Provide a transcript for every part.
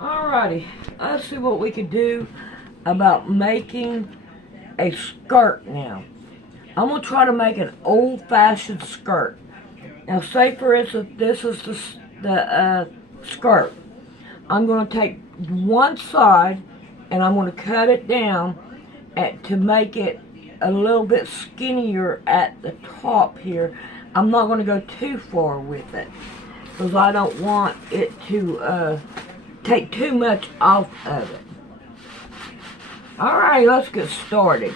Alrighty, let's see what we could do about making a skirt now. I'm going to try to make an old-fashioned skirt. Now, say for instance, this is the skirt. I'm going to take one side and I'm going to cut it down to make it a little bit skinnier at the top here. I'm not going to go too far with it because I don't want it to take too much off of it. Alright, let's get started.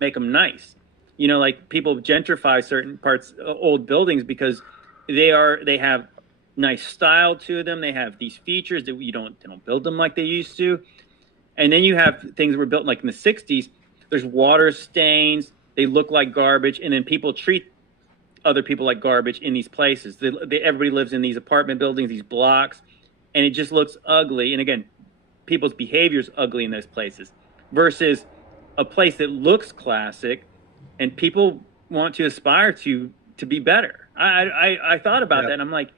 Make them nice. You know, like people gentrify certain parts, old buildings, because they have nice style to them. They have these features that they don't build them like they used to. And then you have things that were built like in the 60s. There's water stains. They look like garbage. And then people treat other people like garbage in these places. Everybody lives in these apartment buildings, these blocks, and it just looks ugly. And again, people's behavior is ugly in those places versus a place that looks classic and people want to aspire to be better. I thought about that and I'm like,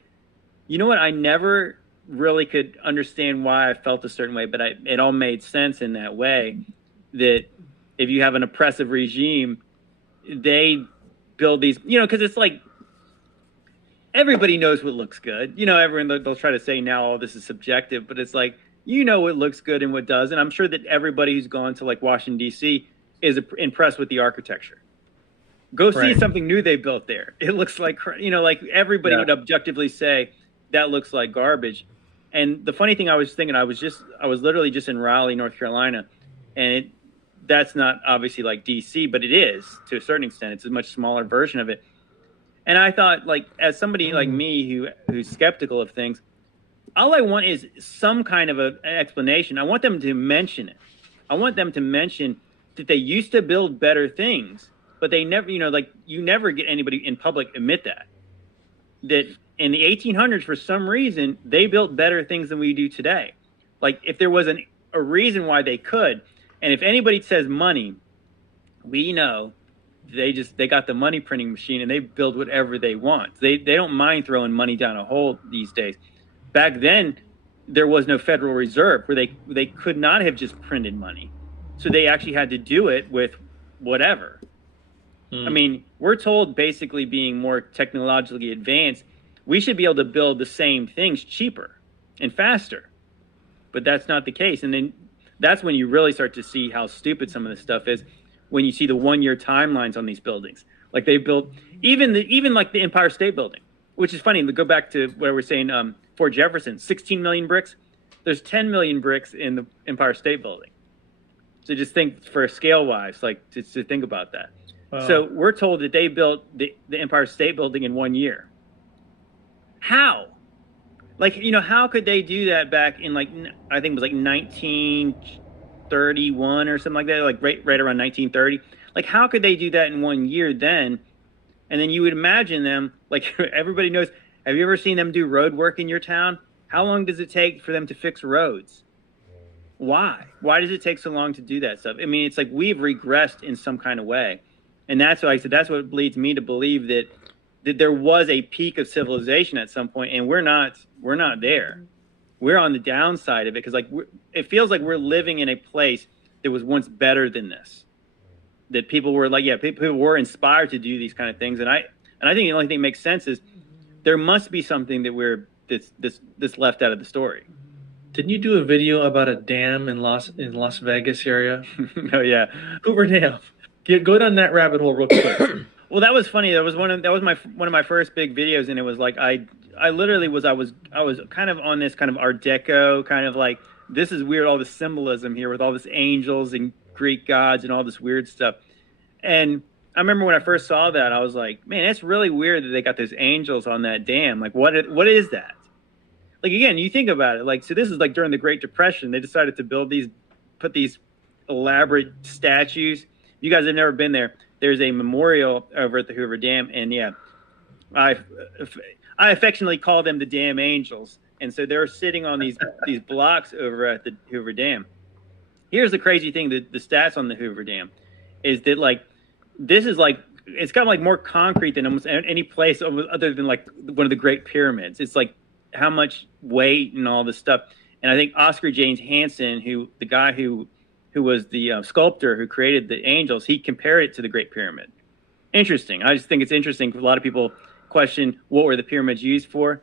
you know what? I never really could understand why I felt a certain way, but it all made sense in that way, that if you have an oppressive regime, they build these, you know, because it's like everybody knows what looks good. You know, everyone, they'll try to say now all this is subjective, but it's like, you know what looks good and what doesn't. I'm sure that everybody who's gone to like Washington, D.C. is impressed with the architecture. Go see something new they built there. It looks like, you know, like everybody would objectively say that looks like garbage. And the funny thing I was thinking, I was literally just in Raleigh, North Carolina, and that's not obviously like D.C., but it is to a certain extent. It's a much smaller version of it. And I thought, like, as somebody like me who's skeptical of things, all I want is some kind of an explanation. I want them to mention it. I want them to mention that they used to build better things, but they never, you know, like you never get anybody in public admit that in the 1800s, for some reason, they built better things than we do today. Like if there was a reason why they could, and if anybody says money, we know they got the money printing machine and they build whatever they want. They don't mind throwing money down a hole these days. Back then, there was no Federal Reserve where they could not have just printed money. So they actually had to do it with whatever. I mean, we're told basically being more technologically advanced, we should be able to build the same things cheaper and faster. But that's not the case. And then that's when you really start to see how stupid some of this stuff is, when you see the 1-year timelines on these buildings. Like they built, even like the Empire State Building, which is funny. To go back to where we're saying Fort Jefferson, 16 million bricks. There's 10 million bricks in the Empire State Building. So just think for scale-wise, like to think about that. So we're told that they built the Empire State Building in 1 year. How? Like, you know, how could they do that back in like, I think it was like 1931 or something like that, like right around 1930. Like, how could they do that in 1 year then? And then you would imagine them, like everybody knows, have you ever seen them do road work in your town? How long does it take for them to fix roads? Why? Why does it take so long to do that stuff? I mean, it's like we've regressed in some kind of way. And that's why I said that's what leads me to believe that there was a peak of civilization at some point, and we're not there. We're on the downside of it because like it feels like we're living in a place that was once better than this. That people were like, people were inspired to do these kind of things, and I think the only thing that makes sense is there must be something that's left out of the story. Didn't you do a video about a dam in Las Vegas area? Oh yeah, Hoover Dam. Go down that rabbit hole real quick. Well, that was funny. That was one of my first big videos, and it was like I literally was kind of on this kind of Art Deco kind of like, this is weird, all the symbolism here with all this angels and Greek gods and all this weird stuff. And I remember when I first saw that, I was like, man, it's really weird that they got those angels on that dam. Like, what is that? like again, you think about it, like, so this is like during the Great Depression. They decided to put these elaborate statues. If you guys have never been there, there's a memorial over at the Hoover Dam, and yeah, I affectionately call them the Dam Angels. And so they're sitting on these blocks over at the Hoover Dam. Here's the crazy thing: the stats on the Hoover Dam is that like this is like it's got like more concrete than almost any place other than like one of the Great Pyramids. It's like how much weight and all this stuff. And I think Oscar James Hansen, the guy who was the sculptor who created the angels, he compared it to the Great Pyramid. Interesting. I just think it's interesting because a lot of people question what were the pyramids used for.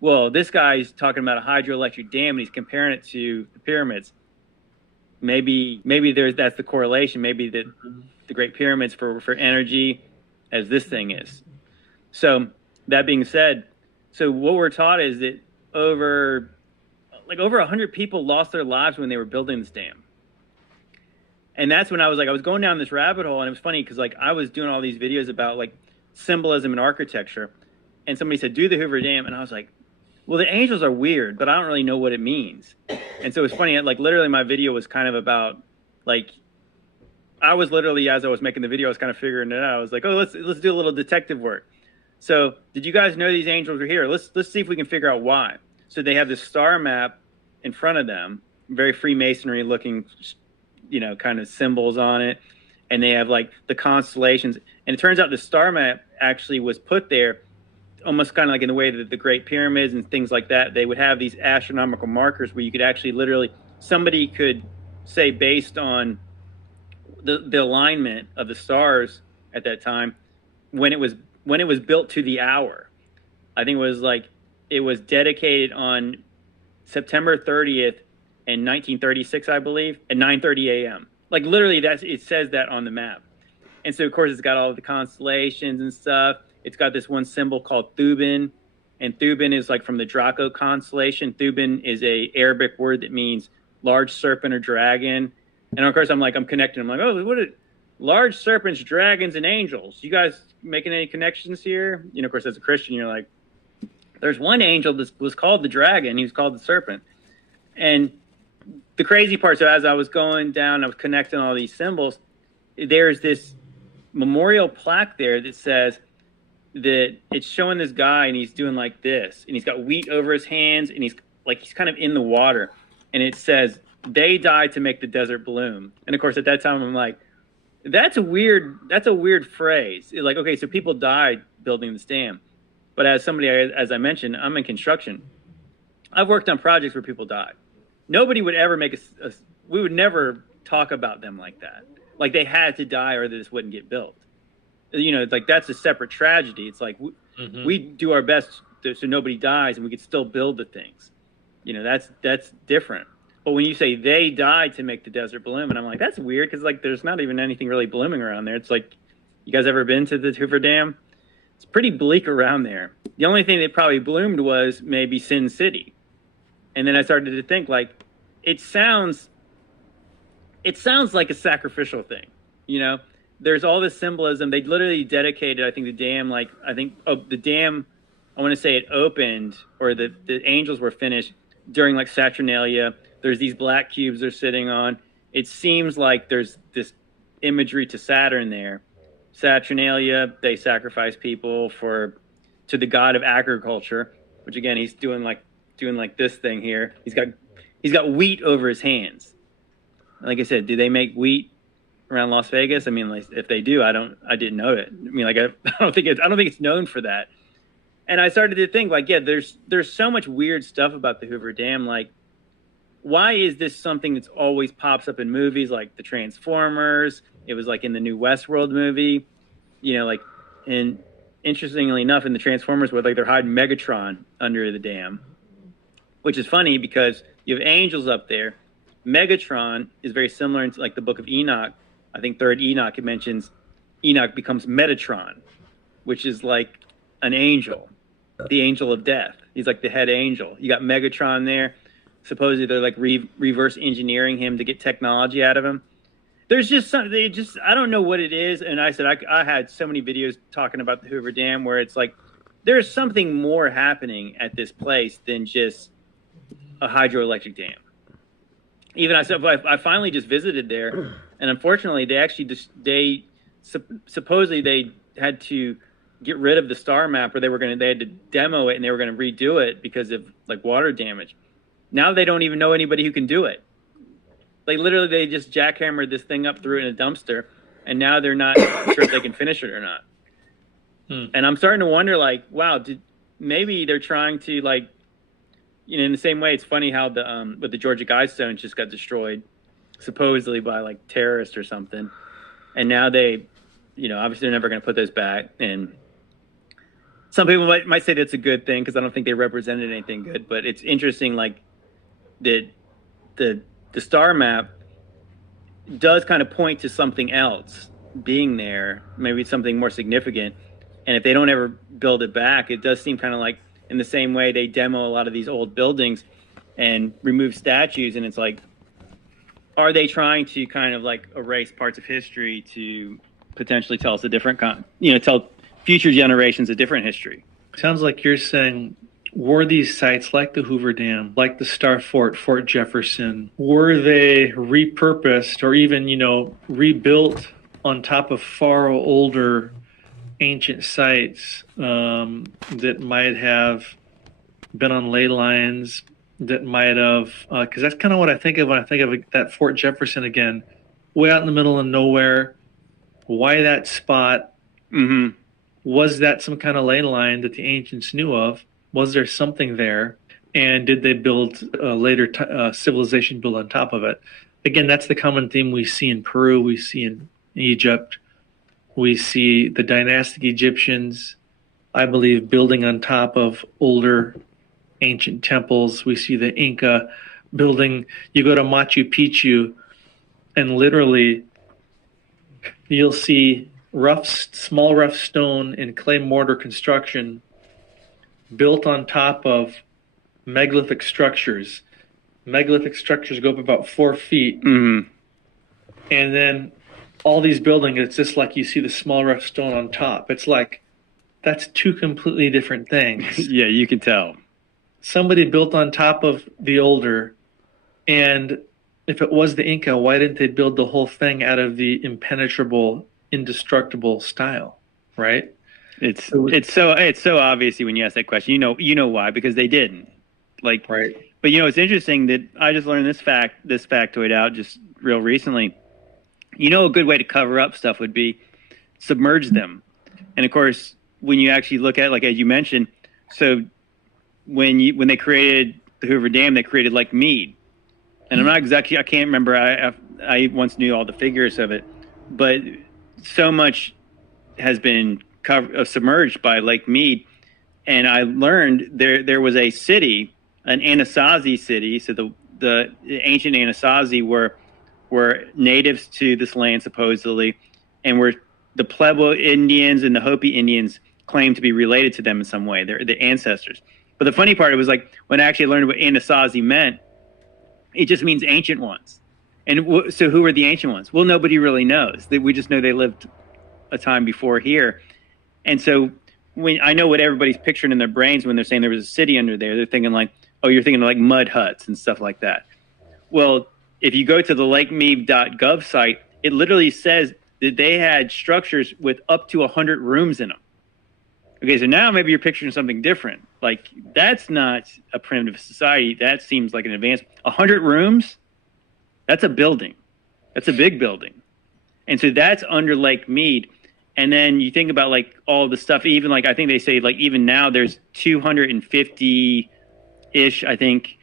Well, this guy's talking about a hydroelectric dam and he's comparing it to the pyramids. Maybe that's the correlation. Maybe the Great Pyramids for energy as this thing is. So that being said, so what we're taught is that over 100 people lost their lives when they were building this dam. And that's when I was going down this rabbit hole, and it was funny because like I was doing all these videos about like symbolism and architecture, and somebody said, do the Hoover Dam, and I was like, well, the angels are weird, but I don't really know what it means. And so it was funny, like literally my video was kind of about like, I was literally, as I was making the video, I was kind of figuring it out. I was like, oh, let's do a little detective work. So did you guys know these angels were here? Let's see if we can figure out why. So they have this star map in front of them, very Freemasonry looking, kind of symbols on it. And they have like the constellations. And it turns out the star map actually was put there almost kind of like in the way that the Great Pyramids and things like that. They would have these astronomical markers where you could actually literally, somebody could say based on the alignment of the stars at that time, when it was built to the hour. I think it was dedicated on September 30th in 1936, I believe, at 9:30 a.m. Like literally, it says that on the map. And so of course it's got all of the constellations and stuff. It's got this one symbol called Thuban, and Thuban is like from the Draco constellation. Thuban is a Arabic word that means large serpent or dragon. And of course I'm connecting. I'm like, oh, what are large serpents, dragons, and angels? You guys making any connections here? Of course, as a Christian, you're like, there's one angel that was called the dragon. He was called the serpent. And the crazy part, so as I was going down, I was connecting all these symbols. There's this memorial plaque there that says that it's showing this guy and he's doing like this. And he's got wheat over his hands and he's kind of in the water. And it says, they died to make the desert bloom. And of course, at that time, I'm like, that's a weird phrase. Like, okay, so people died building this dam. But as I mentioned, I'm in construction. I've worked on projects where people died. Nobody would ever we would never talk about them like that. Like they had to die or this wouldn't get built. Like that's a separate tragedy. It's like we do our best so nobody dies and we could still build the things. That's different. But when you say they died to make the desert bloom, and I'm like, that's weird because like there's not even anything really blooming around there. It's like, you guys ever been to the Hoover Dam? It's pretty bleak around there. The only thing that probably bloomed was maybe Sin City. And then I started to think like, it sounds like a sacrificial thing. There's all this symbolism. They literally dedicated, I think, the dam, the dam, I want to say it opened or the angels were finished during like Saturnalia. There's these black cubes they're sitting on. It seems like there's this imagery to Saturn there. Saturnalia, they sacrifice people to the god of agriculture, which again, he's doing like this thing here. He's got wheat over his hands. Like I said, do they make wheat around Las Vegas? I mean, like, if they do, I didn't know it. I mean, like I don't think it's known for that. And I started to think like, yeah, there's so much weird stuff about the Hoover Dam. Like, why is this something that's always pops up in movies like the Transformers? It was like in the new Westworld movie, and interestingly enough, in the Transformers, where like they're hiding Megatron under the dam, which is funny because you have angels up there. Megatron is very similar to like the Book of Enoch. I think third Enoch, it mentions Enoch becomes Metatron, which is like an angel, the angel of death. He's like the head angel. You got Megatron there. Supposedly they're like reverse engineering him to get technology out of him. There's just something, I don't know what it is. And I said, I had so many videos talking about the Hoover Dam where it's like, there's something more happening at this place than just a hydroelectric dam. Even I finally just visited there, and unfortunately, they actually supposedly they had to get rid of the star map, or they had to demo it and they were going to redo it because of like water damage. Now they don't even know anybody who can do it. Like literally, they just jackhammered this thing up, threw it in a dumpster, and now they're not sure if they can finish it or not. And I'm starting to wonder, like, wow, maybe they're trying to like. In the same way, it's funny how with the Georgia Guidestones just got destroyed, supposedly by like terrorists or something, and now they, obviously they're never going to put those back. And some people might say that's a good thing because I don't think they represented anything good. But it's interesting, like that the star map does kind of point to something else being there, maybe something more significant. And if they don't ever build it back, it does seem kind of like. In the same way they demo a lot of these old buildings and remove statues, and it's like, are they trying to kind of like erase parts of history to potentially tell us a different tell future generations a different history? Sounds like you're saying, were these sites like the Hoover Dam, like the Star Fort, Fort Jefferson, were they repurposed or even, rebuilt on top of far older ancient sites that might have been on ley lines, that might have, because that's kind of what I think of when I think of that Fort Jefferson again, way out in the middle of nowhere. Why that spot? Mm-hmm. Was that some kind of ley line that the ancients knew of? Was there something there? And did they build later civilization build on top of it? Again, that's the common theme we see in Peru, we see in Egypt. We see the dynastic Egyptians, I believe, building on top of older ancient temples. We see the Inca building. You go to Machu Picchu, and literally you'll see small rough stone and clay mortar construction built on top of megalithic structures. Megalithic structures go up about 4 feet. Mm-hmm. And then all these buildings, it's just like you see the small rough stone on top. It's like, that's two completely different things. Yeah, you can tell. Somebody built on top of the older, and if it was the Inca, why didn't they build the whole thing out of the impenetrable, indestructible style, right? It's so obvious when you ask that question. You know why? Because they didn't. Like, right. But it's interesting that I just learned this factoid out just real recently. A good way to cover up stuff would be submerge them. And of course, when you actually look at, like, as you mentioned, so when they created the Hoover Dam, they created Lake Mead. And I can't remember, I once knew all the figures of it, but so much has been submerged by Lake Mead. And I learned there was a city, an Anasazi city. So the ancient Anasazi were natives to this land supposedly, and were the Pueblo Indians and the Hopi Indians claimed to be related to them in some way. They're the ancestors. But the funny part, it was like when I actually learned what Anasazi meant, it just means ancient ones. And so who were the ancient ones? Well, nobody really knows. We just know they lived a time before here. And so when I know what everybody's picturing in their brains when they're saying there was a city under there, they're thinking like, oh, you're thinking of like mud huts and stuff like that. Well, if you go to the lakemead.gov site, it literally says that they had structures with up to 100 rooms in them. Okay, so now maybe you're picturing something different. Like, that's not a primitive society. That seems like an advance. 100 rooms? That's a building. That's a big building. And so that's under Lake Mead. And then you think about, like, all the stuff, even, like, I think they say, like, even now there's 250-ish, I think,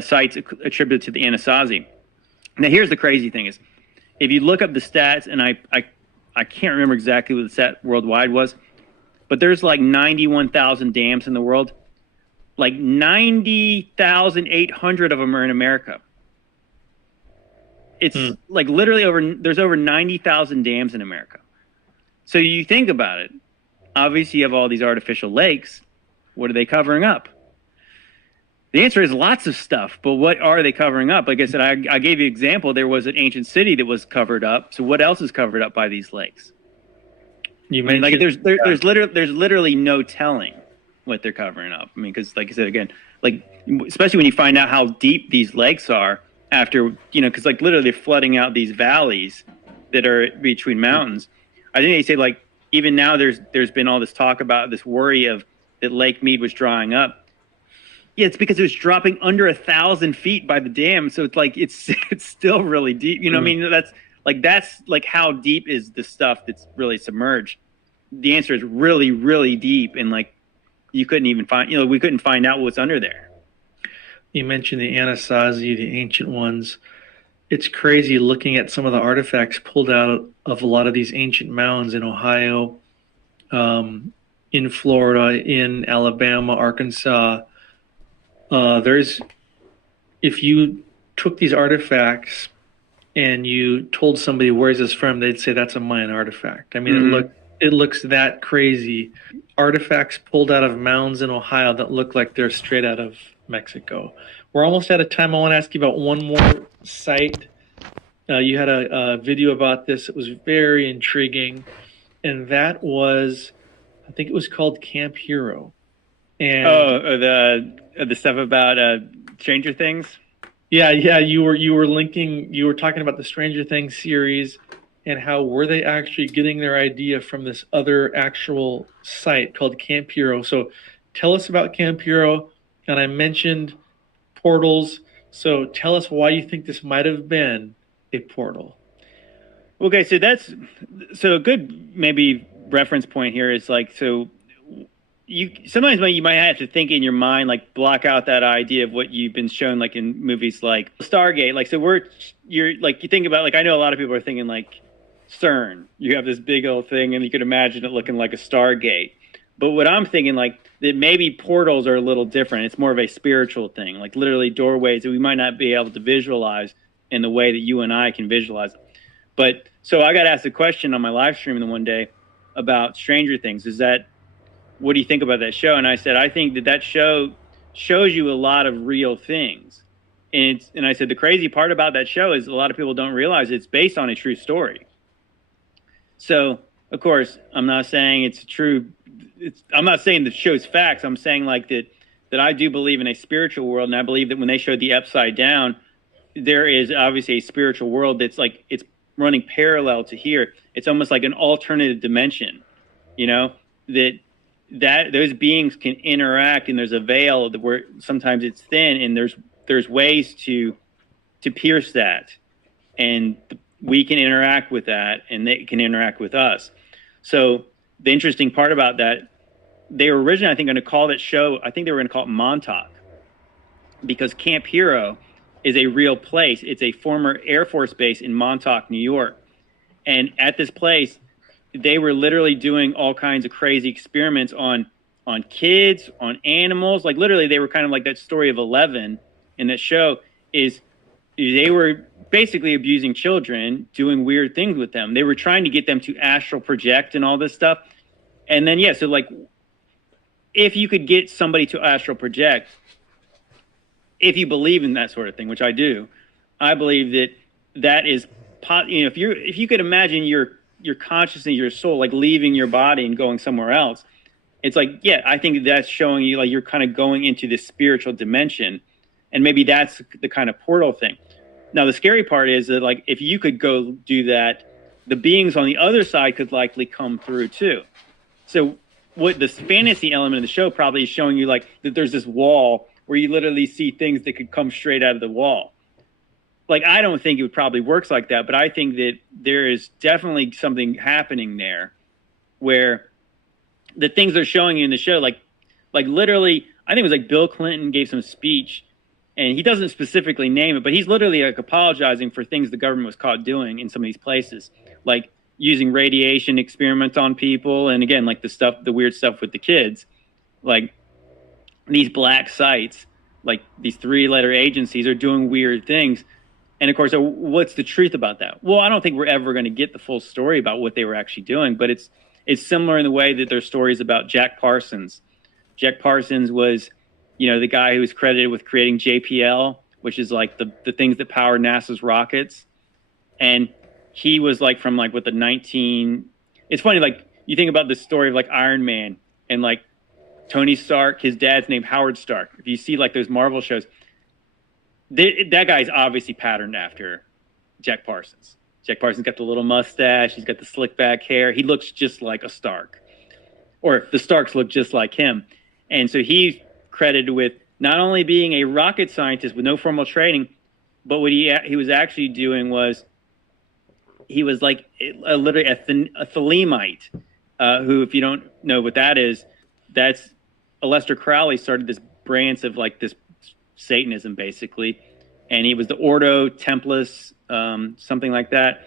sites attributed to the Anasazi. Now, here's the crazy thing is, if you look up the stats, and I can't remember exactly what the stat worldwide was, but there's like 91,000 dams in the world. Like 90,800 of them are in America. It's like literally there's over 90,000 dams in America. So you think about it. Obviously, you have all these artificial lakes. What are they covering up? The answer is lots of stuff, but what are they covering up? Like I said, I gave you an example. There was an ancient city that was covered up. So what else is covered up by these lakes? There's literally no telling. what they're covering up. I mean, because like I said again, like especially when you find out how deep these lakes are after, because like literally they're flooding out these valleys that are between mountains. I think they say like even now there's been all this talk about this worry of that Lake Mead was drying up. Yeah, it's because it was dropping under 1,000 feet by the dam, so it's like it's still really deep. I mean, that's like how deep is the stuff that's really submerged? The answer is really, really deep, and like you couldn't even find, we couldn't find out what's under there. You mentioned the Anasazi, the ancient ones. It's crazy looking at some of the artifacts pulled out of a lot of these ancient mounds in Ohio, in Florida, in Alabama, Arkansas. If you took these artifacts and you told somebody where's this from, they'd say that's a Mayan artifact. I mean, it looks that crazy. Artifacts pulled out of mounds in Ohio that look like they're straight out of Mexico. We're almost out of time. I want to ask you about one more site. You had a video about this. It was very intriguing, and that was, I think it was called Camp Hero. And the stuff about Stranger Things. Yeah. You were talking about the Stranger Things series and how were they actually getting their idea from this other actual site called Camp Hero. So tell us about Camp Hero. And I mentioned portals. So tell us why you think this might have been a portal. Okay, so a good maybe reference point here is like, so you sometimes you might have to think in your mind, like block out that idea of what you've been shown, like in movies like Stargate. Like, so you think about, like, I know a lot of people are thinking like CERN. You have this big old thing and you could imagine it looking like a Stargate. But what I'm thinking, like, that maybe portals are a little different. It's more of a spiritual thing, like literally doorways that we might not be able to visualize in the way that you and I can visualize it. But so I got asked a question on my live stream the one day about Stranger Things. What do you think about that show? And I said, I think that show shows you a lot of real things. And I said, the crazy part about that show is a lot of people don't realize it's based on a true story. So, of course, I'm not saying it's true. I'm not saying the show's facts. I'm saying like that I do believe in a spiritual world. And I believe that when they showed the Upside Down, there is obviously a spiritual world that's like, it's running parallel to here. It's almost like an alternative dimension, that those beings can interact, and there's a veil where sometimes it's thin, and there's ways to pierce that, and we can interact with that, and they can interact with us. So the interesting part about that, they were originally, I think, going to call that show, I think they were going to call it Montauk, because Camp Hero is a real place. It's a former Air Force base in Montauk, New York. And at this place, they were literally doing all kinds of crazy experiments on kids, on animals. Like literally they were kind of like that story of 11 in that show, is they were basically abusing children, doing weird things with them. They were trying to get them to astral project and all this stuff. And then, so like if you could get somebody to astral project, if you believe in that sort of thing, which I do, I believe that is, if you could imagine your consciousness, your soul, like leaving your body and going somewhere else, it's like, I think that's showing you like you're kind of going into this spiritual dimension, and maybe that's the kind of portal thing. Now, the scary part is that like if you could go do that, the beings on the other side could likely come through too. So what the fantasy element of the show probably is showing you, like that there's this wall where you literally see things that could come straight out of the wall. Like, I don't think it probably works like that, but I think that there is definitely something happening there where the things they're showing you in the show, like literally, I think it was like Bill Clinton gave some speech, and he doesn't specifically name it, but he's literally like apologizing for things the government was caught doing in some of these places, like using radiation experiments on people. And again, like the weird stuff with the kids, like these black sites, like these 3-letter agencies are doing weird things. And of course, what's the truth about that? Well, I don't think we're ever going to get the full story about what they were actually doing, but it's similar in the way that there's stories about Jack Parsons. Jack Parsons was, the guy who was credited with creating JPL, which is like the things that power NASA's rockets. And he was like from like it's funny, like you think about the story of like Iron Man, and like Tony Stark, his dad's named Howard Stark. If you see like those Marvel shows, that guy's obviously patterned after Jack Parsons. Jack Parsons got the little mustache. He's got the slick back hair. He looks just like a Stark, or the Starks look just like him. And so he's credited with not only being a rocket scientist with no formal training, but what he was actually doing was he was like literally a Thelemite, who, if you don't know what that is, that's Aleister Crowley started this branch of like this Satanism basically, and he was the Ordo Templis, something like that.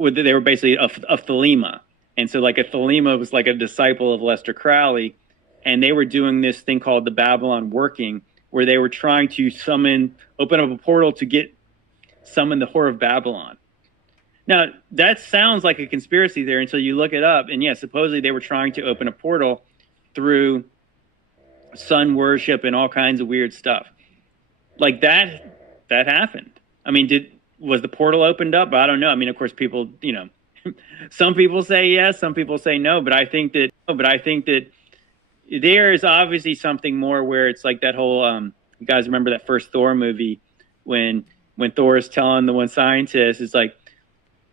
They were basically a Thelema, and so like a Thelema was like a disciple of Aleister Crowley, and they were doing this thing called the Babylon Working, where they were trying to open up a portal to summon the Whore of Babylon. Now, that sounds like a conspiracy there until you look it up. And yeah, supposedly they were trying to open a portal through sun worship and all kinds of weird stuff. Like that happened. I mean, was the portal opened up? I don't know. I mean, of course, people, some people say yes, some people say no, but I think that there is obviously something more where it's like that whole, you guys remember that first Thor movie when Thor is telling the one scientist, it's like,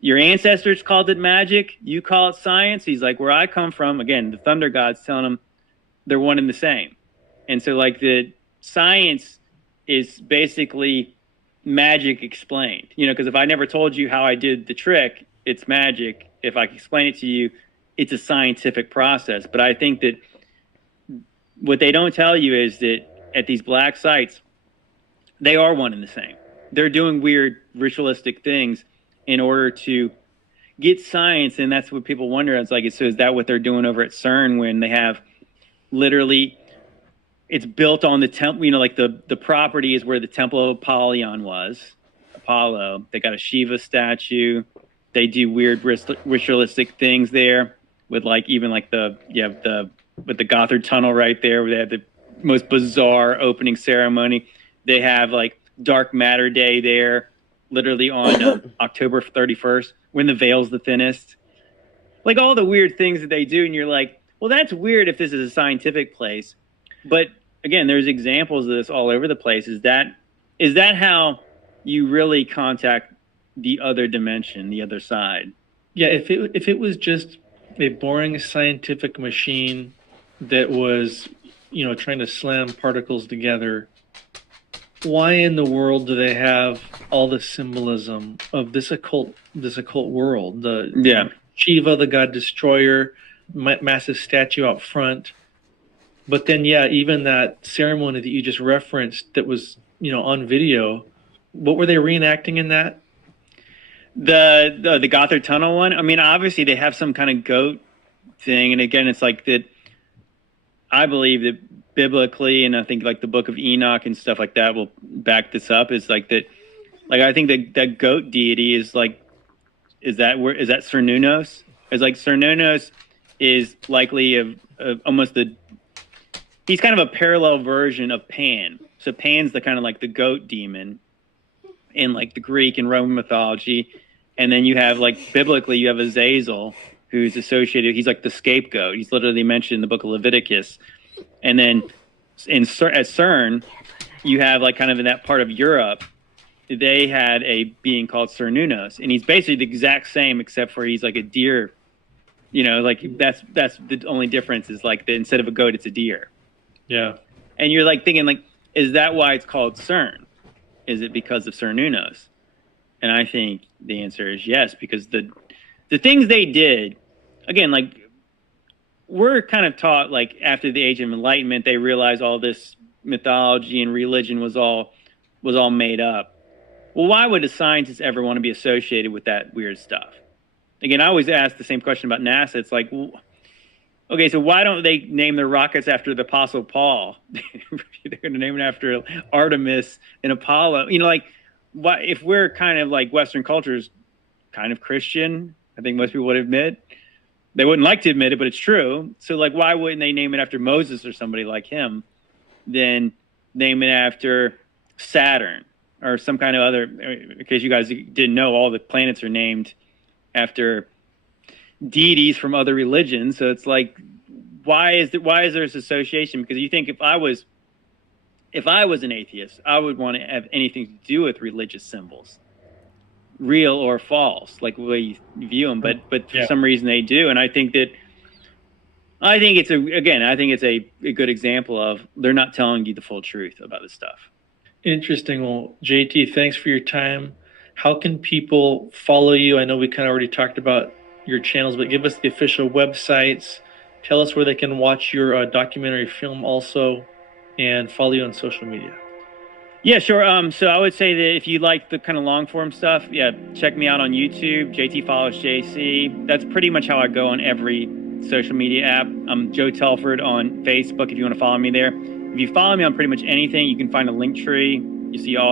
your ancestors called it magic, you call it science. He's like, where I come from, again, the thunder gods telling him they're one and the same. And so like the science is basically magic explained, because if I never told you how I did the trick, it's magic. If I explain it to you, it's a scientific process. But I think that what they don't tell you is that at these black sites, they are one and the same. They're doing weird ritualistic things in order to get science, and that's what people wonder. It's like, so is that what they're doing over at CERN when they have literally, it's built on the temple, like the property is where the Temple of Apollyon was, Apollo. They got a Shiva statue. They do weird ritualistic things there with like even like with the Gothard Tunnel right there, where they have the most bizarre opening ceremony. They have like Dark Matter Day there, literally on October 31st, when the veil's the thinnest. Like all the weird things that they do, and you're like, well, that's weird if this is a scientific place. But again, there's examples of this all over the place. Is that how you really contact the other dimension, the other side? Yeah, if it was just a boring scientific machine that was, trying to slam particles together, why in the world do they have all the symbolism of this occult world? Shiva, the god destroyer, massive statue out front. But then, even that ceremony that you just referenced that was, on video, what were they reenacting in that? The Gothard Tunnel one? I mean, obviously they have some kind of goat thing. And again, it's like that, I believe that biblically, and I think like the Book of Enoch and stuff like that will back this up, is like that. Like I think that goat deity is like, is that Cernunnos? It's like Cernunnos is likely almost he's kind of a parallel version of Pan. So Pan's the kind of like the goat demon in like the Greek and Roman mythology, and then you have like biblically you have Azazel, who's associated. He's like the scapegoat. He's literally mentioned in the book of Leviticus. And then at CERN, you have like kind of in that part of Europe, they had a being called Cernunnos, and he's basically the exact same except for he's like a deer. Like that's the only difference is like instead of a goat, it's a deer. Yeah. And you're like thinking like, is that why it's called CERN? Is it because of Cernunnos? And I think the answer is yes, because the things they did, again, like we're kind of taught like after the Age of Enlightenment, they realized all this mythology and religion was all made up. Well, why would a scientist ever want to be associated with that weird stuff? Again, I always ask the same question about NASA. It's like, well, okay, so why don't they name their rockets after the Apostle Paul? They're going to name it after Artemis and Apollo. Like, why, if we're kind of like Western culture's kind of Christian, I think most people would admit. They wouldn't like to admit it, but it's true. So, like, why wouldn't they name it after Moses or somebody like him? Then name it after Saturn or some kind of other. In case you guys didn't know, all the planets are named after deities from other religions. So it's like, why is there this association? Because you think if I was an atheist, I would want to have anything to do with religious symbols, real or false, like the way you view them. But for some reason they do, and I think it's a good example of they're not telling you the full truth about this stuff. Interesting. Well, JT, thanks for your time. How can people follow you? I know we kind of already talked about your channels, but give us the official websites. Tell us where they can watch your documentary film also, and follow you on social media. Yeah, sure. So I would say that if you like the kind of long form stuff, check me out on YouTube, JT Follows JC. That's pretty much how I go on every social media app. I'm Joe Telford on Facebook if you want to follow me there. If you follow me on pretty much anything, you can find a link tree. You see all